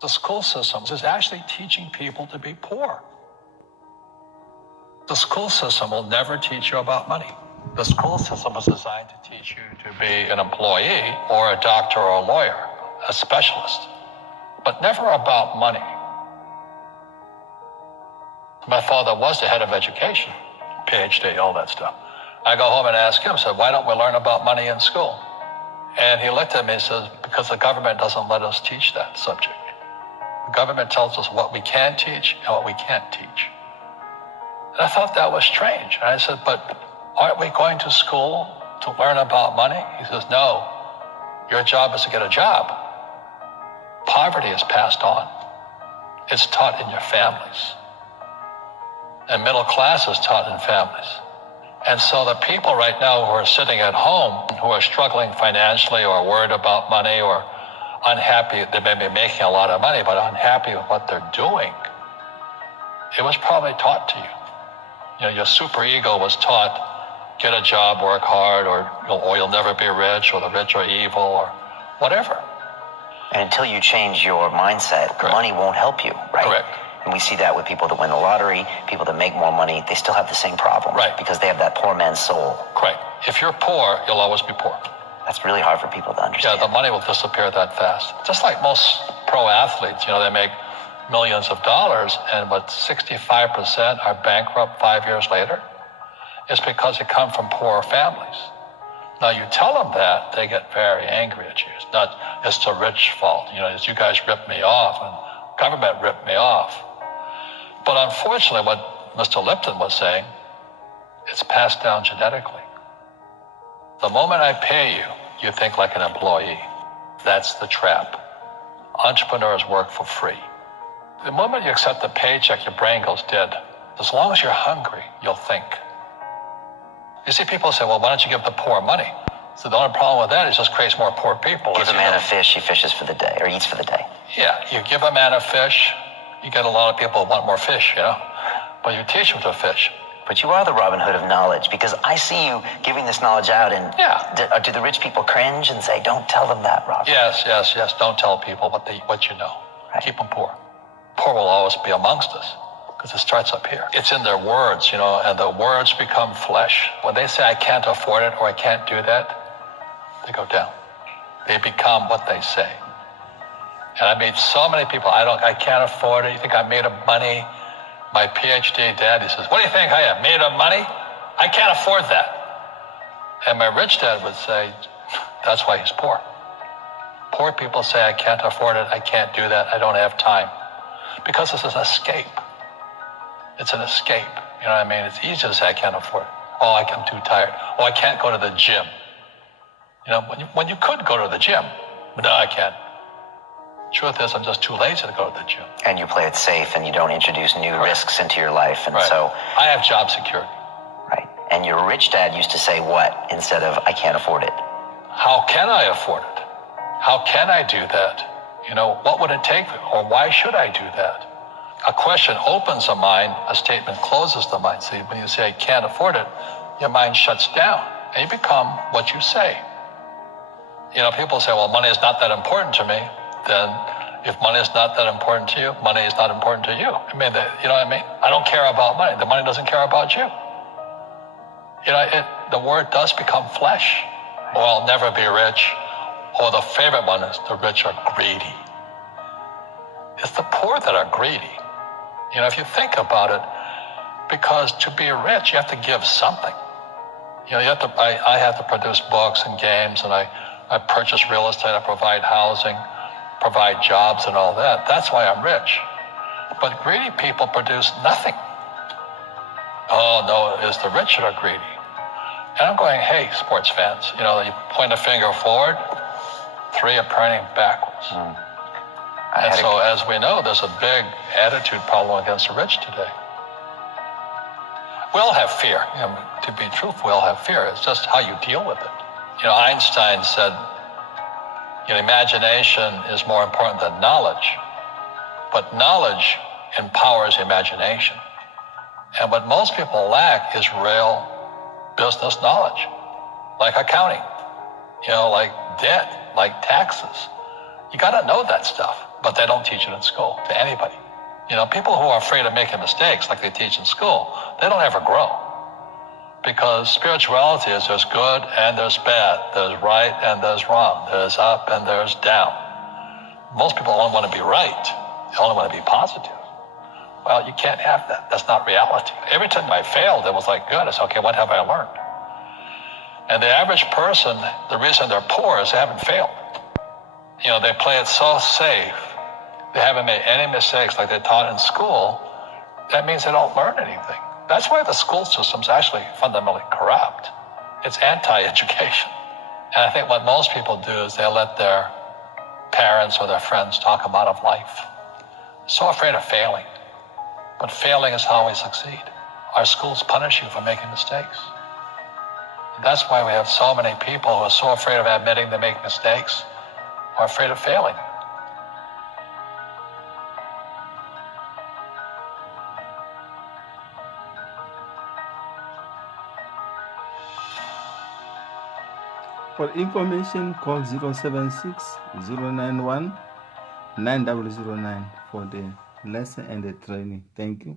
The school system is actually teaching people to be poor. The school system will never teach you about money. The school system is designed to teach you to be an employee or a doctor or a lawyer, a specialist, but never about money. My father was the head of education, PhD, all that stuff. I go home and ask him, I said, why don't we learn about money in school? And he looked at me and says, because the government doesn't let us teach that subject. The government tells us what we can teach and what we can't teach. And I thought that was strange. And I said, but aren't we going to school to learn about money? He says, no, your job is to get a job. Poverty is passed on. It's taught in your families. And middle class is taught in families. And so the people right now who are sitting at home, who are struggling financially or worried about money or unhappy, they may be making a lot of money, but unhappy with what they're doing, it was probably taught to you. You know, your superego was taught, get a job, work hard, or you'll never be rich, or the rich are evil, or whatever. And until you change your mindset, Correct. Money won't help you, right? Correct. And we see that with people that win the lottery, people that make more money, they still have the same problems. Right. Because they have that poor man's soul. Correct. If you're poor, you'll always be poor. That's really hard for people to understand. Yeah, the money will disappear that fast. Just like most pro athletes, they make millions of dollars, and but 65% are bankrupt 5 years later. It's because they come from poor families. Now you tell them that, they get very angry at you. It's the rich fault. You guys ripped me off, and government ripped me off. But unfortunately, what Mr. Lipton was saying, it's passed down genetically. The moment I pay you, you think like an employee. That's the trap. Entrepreneurs work for free. The moment you accept the paycheck, your brain goes dead. As long as you're hungry, you'll think. You see, people say, well, why don't you give the poor money? So the only problem with that is it just creates more poor people. Give a man a fish, he fishes for the day, or eats for the day. Yeah, you give a man a fish, you get a lot of people who want more fish, but you teach them to fish. But you are the Robin Hood of knowledge, because I see you giving this knowledge out, and do the rich people cringe and say, don't tell them that, Robin? Yes. Don't tell people what you know. Right. Keep them poor. Poor will always be amongst us, because it starts up here. It's in their words, and the words become flesh. When they say, I can't afford it, or I can't do that, they go down. They become what they say. And I meet so many people, I can't afford it. You think I'm made of money? My PhD dad, he says, what do you think I am, made of money? I can't afford that. And my rich dad would say, that's why he's poor. Poor people say, I can't afford it, I can't do that, I don't have time. Because it's an escape. It's an escape. You know what I mean? It's easy to say, I can't afford it. Oh, I'm too tired. Oh, I can't go to the gym. When you could go to the gym, but no, I can't. Truth is, I'm just too lazy to go to the gym. And you play it safe, and you don't introduce new risks into your life, and so... I have job security. Right. And your rich dad used to say what instead of, I can't afford it? How can I afford it? How can I do that? What would it take, or why should I do that? A question opens the mind, a statement closes the mind. See, when you say, I can't afford it, your mind shuts down, and you become what you say. People say, well, money is not that important to me. Then if money is not that important to you, money is not important to you. You know what I mean? I don't care about money. The money doesn't care about you. The word does become flesh. Or I'll never be rich. Or the favorite one is the rich are greedy. It's the poor that are greedy. If you think about it, because to be rich, you have to give something. I have to produce books and games, and I purchase real estate, I provide housing, provide jobs and all that. That's why I'm rich. But greedy people produce nothing. Oh no, it's the rich that are greedy. And I'm going, hey, sports fans, you point a finger forward, 3 are pointing backwards. And so as we know, there's a big attitude problem against the rich today. We all have fear. To be truthful, we all have fear. It's just how you deal with it. Einstein said, imagination is more important than knowledge, but knowledge empowers imagination. And what most people lack is real business knowledge, like accounting, like debt, like taxes. You got to know that stuff, but they don't teach it in school to anybody. You know, people who are afraid of making mistakes like they teach in school, they don't ever grow. Because spirituality is there's good and there's bad, there's right and there's wrong, there's up and there's down. Most people only want to be right. They only want to be positive. Well, you can't have that. That's not reality. Every time I failed, it was like, good. I said, okay, what have I learned? And the average person, the reason they're poor is they haven't failed. You know, they play it so safe. They haven't made any mistakes like they taught in school. That means they don't learn anything. That's why the school system's actually fundamentally corrupt. It's anti-education. And I think what most people do is they let their parents or their friends talk them out of life. So afraid of failing. But failing is how we succeed. Our schools punish you for making mistakes. And that's why we have so many people who are so afraid of admitting they make mistakes or afraid of failing. For information, call 076 091 9009 for the lesson and the training. Thank you.